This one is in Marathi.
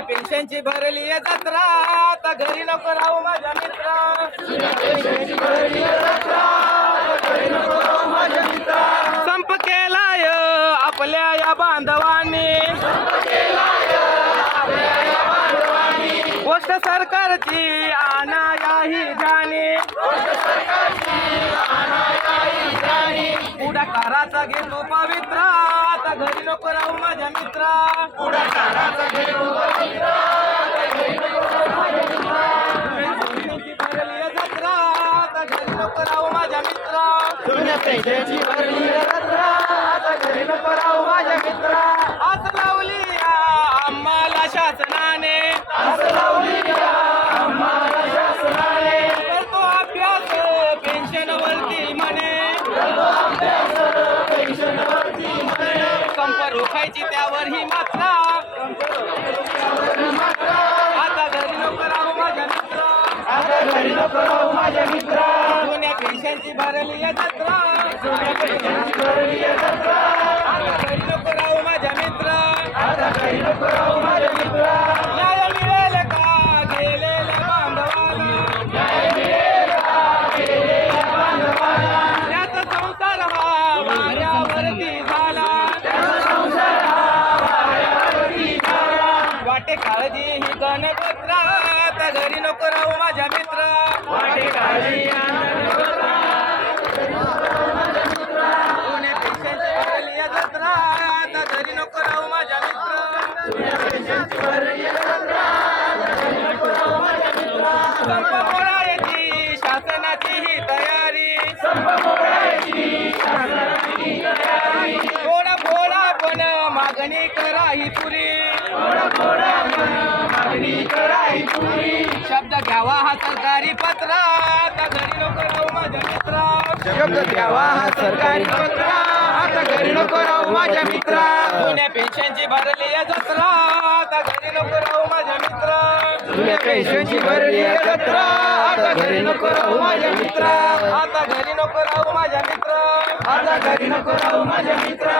पेन्शनची भरली आहे जत्रा. आता घरी नको राहू माझ्या मित्र. संप केलाय आपल्या या बांधवांनी. गोष्ट सरकारची आणा याही जाणे. ताराचा घेतो पवित्र. आता घरी नको राहू माझ्या मित्रा. भरली आहे जत्रा आता घरी नको राहू माझ्या मित्रा जुन्या पैशाची भरली जत्रा आता घरी नको राहू माझ्या मित्रा लावली आम्हाला शासनाने. संप त्यावर ही मात्रा. आता घरी नको राहू माझ्या मित्र. आता घरी नको राहू माझ्या मित्र जुन्या पेशांची भरली जत्रा जुन्या पेशांची भरली जत्रा. वाटे काळजी ही गणपत्रा आता घरी नको राहू माझ्या मित्र. वाटे काळजी घरी नको राहू माझ्या मित्र. शासनाची ही तयारी. थोडा फोडा पण मागणी करा ही पुरी. शब्द घ्यावा हा सरकारी पत्र. घरी नको राहू माझ्या मित्र. शब्द द्यावा हा सरकारी पत्रा. आता घरी नको राहू माझ्या मित्रा. जुन्या पेन्शनची भरली आहे जत्रा. आता घरी नको राहू माझ्या मित्र. जुन्या पैशाची भरली आहे जत्रा. आता घरी नको राहू माझ्या मित्रा. आता घरी नको राहू माझ्या मित्र. आता घरी नको राहू माझ्या मित्रा.